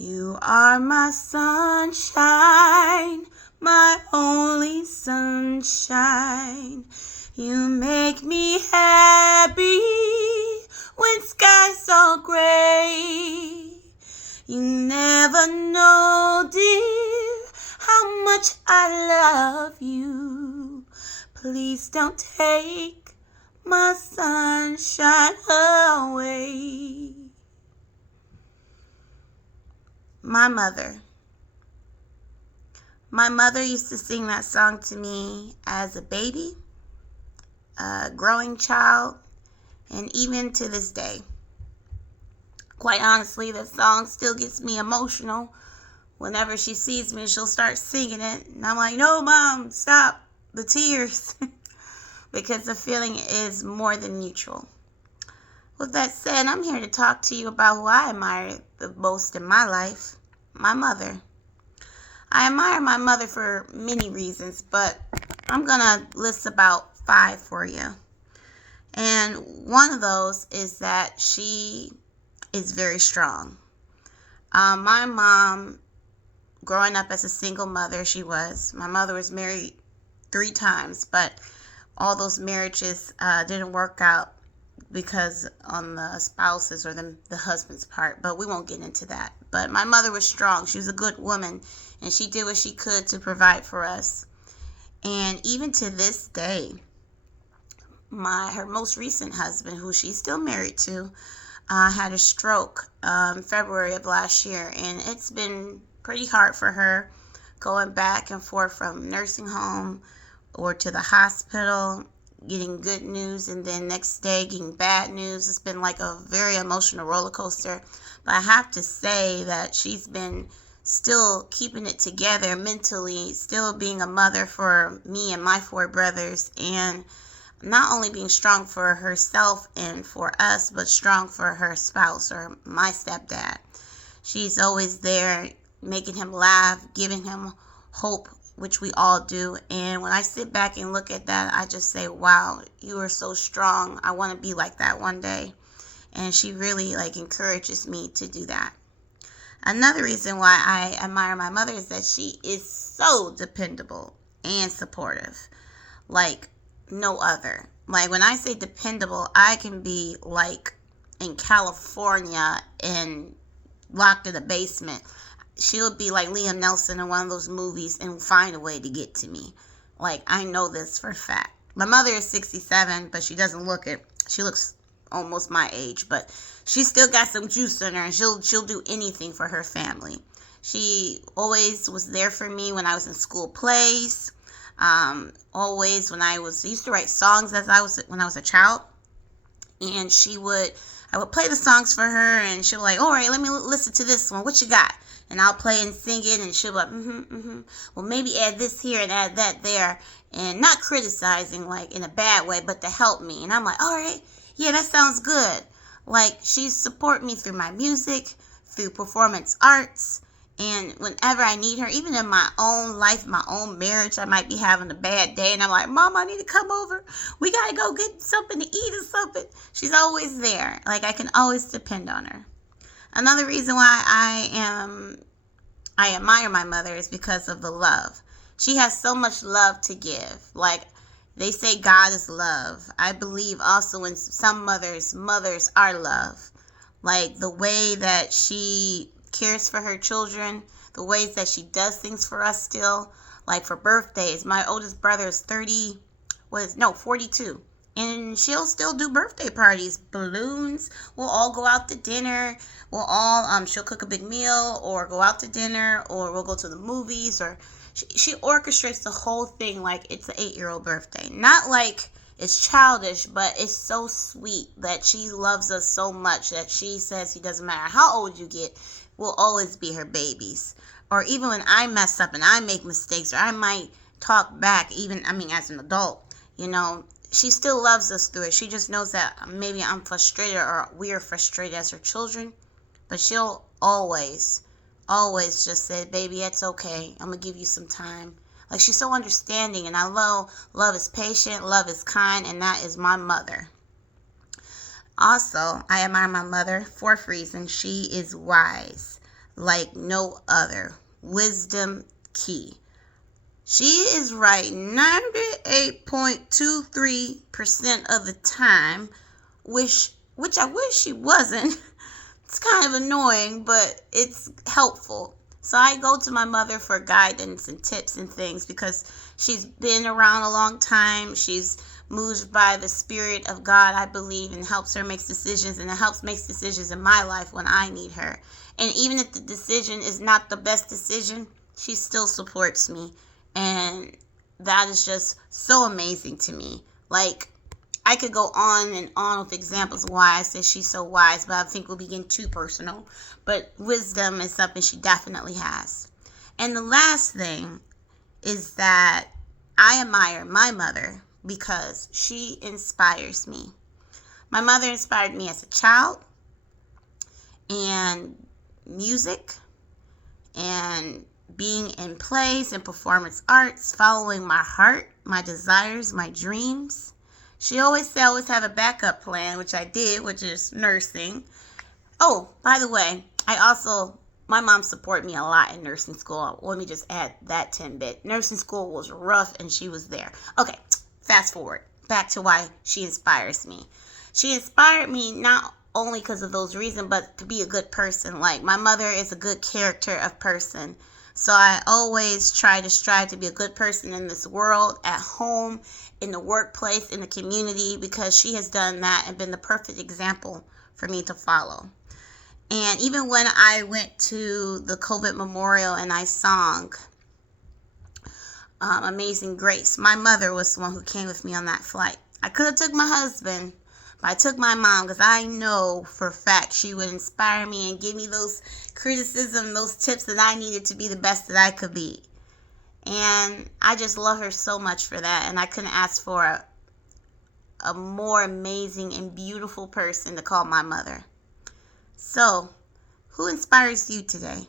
You are my sunshine, my only sunshine. You make me happy when skies are gray. You never know, dear, how much I love you. Please don't take my sunshine away. My mother. My mother used to sing that song to me as a baby, a growing child, and even to this day. Quite honestly, that song still gets me emotional. Whenever she sees me, she'll start singing it, and I'm like, no, Mom, stop the tears. Because the feeling is more than mutual. With that said, I'm here to talk to you about who I admire the most in my life, my mother. I admire my mother for many reasons, but I'm going to list about 5 for you. And one of those is that she is very strong. My mom, growing up as a single mother, my mother was married 3 times, but all those marriages didn't work out because on the spouses or the husband's part, but we won't get into that. But my mother was strong. She was a good woman, and she did what she could to provide for us. And even to this day, her most recent husband, who she's still married to, had a stroke February of last year, and it's been pretty hard for her going back and forth from nursing home or to the hospital, getting good news, and then next day getting bad news. It's been like a very emotional roller coaster. But I have to say that she's been still keeping it together mentally, still being a mother for me and my 4 brothers, and not only being strong for herself and for us, but strong for her spouse or my stepdad. She's always there, making him laugh, giving him hope, which we all do. And when I sit back and look at that, I just say, wow, you are so strong. I want to be like that one day. And she really encourages me to do that. Another reason why I admire my mother is that she is so dependable and supportive, like no other. Like when I say dependable, I can be like in California and locked in a basement. She'll be like Liam Neeson in one of those movies and find a way to get to me. Like, I know this for a fact. My mother is 67, but she doesn't look it. She looks almost my age, but she still got some juice in her, and she'll do anything for her family. She always was there for me when I was in school plays. Always when I used to write songs when I was a child, and I would play the songs for her, and she'll be like, all right, let me listen to this one. What you got? And I'll play and sing it, and she'll be like, well, maybe add this here and add that there, and not criticizing like in a bad way, but to help me. And I'm like, all right, yeah, that sounds good. Like, she support me through my music, through performance arts, and whenever I need her, even in my own life, my own marriage, I might be having a bad day, and I'm like, Mom, I need to come over. We got to go get something to eat or something. She's always there. Like, I can always depend on her. Another reason why I admire my mother is because of the love. She has so much love to give. Like, they say God is love. I believe also in some mothers are love. Like, the way that she cares for her children, the ways that she does things for us still. Like for birthdays, my oldest brother is 42. And she'll still do birthday parties, balloons. We'll all go out to dinner. She'll cook a big meal or go out to dinner, or we'll go to the movies, or she orchestrates the whole thing like it's an 8-year-old birthday. Not like it's childish, but it's so sweet that she loves us so much that she says it doesn't matter how old you get, we'll always be her babies. Or even when I mess up and I make mistakes, or I might talk back, as an adult, she still loves us through it. She just knows that maybe I'm frustrated or we're frustrated as her children. But she'll always just say, baby, it's okay. I'm going to give you some time. Like, she's so understanding. And I love is patient, love is kind, and that is my mother. Also, I admire my mother. 4th reason, she is wise. like no other. Wisdom key. She is right 98.23% of the time, which I wish she wasn't. It's kind of annoying, but it's helpful. So I go to my mother for guidance and tips and things because she's been around a long time. She's moved by the Spirit of God, I believe, and helps her make decisions, and it helps make decisions in my life when I need her. And even if the decision is not the best decision, she still supports me. And that is just so amazing to me. Like, I could go on and on with examples of why I say she's so wise, but I think we'll be getting too personal. But wisdom is something she definitely has. And the last thing is that I admire my mother because she inspires me. My mother inspired me as a child, and music, and being in plays and performance arts, following my heart, my desires, my dreams. She always said I always have a backup plan, which I did, which is nursing. Oh, by the way, my mom supported me a lot in nursing school. Let me just add that tidbit. Nursing school was rough and she was there. Okay, fast forward. Back to why she inspires me. She inspired me not only because of those reasons, but to be a good person. Like, my mother is a good character of person. So I always try to strive to be a good person in this world, at home, in the workplace, in the community, because she has done that and been the perfect example for me to follow. And even when I went to the COVID memorial and I sang Amazing Grace, my mother was the one who came with me on that flight. I could have took my husband, but I took my mom because I know for a fact she would inspire me and give me those criticism, those tips that I needed to be the best that I could be. And I just love her so much for that. And I couldn't ask for a more amazing and beautiful person to call my mother. So, who inspires you today?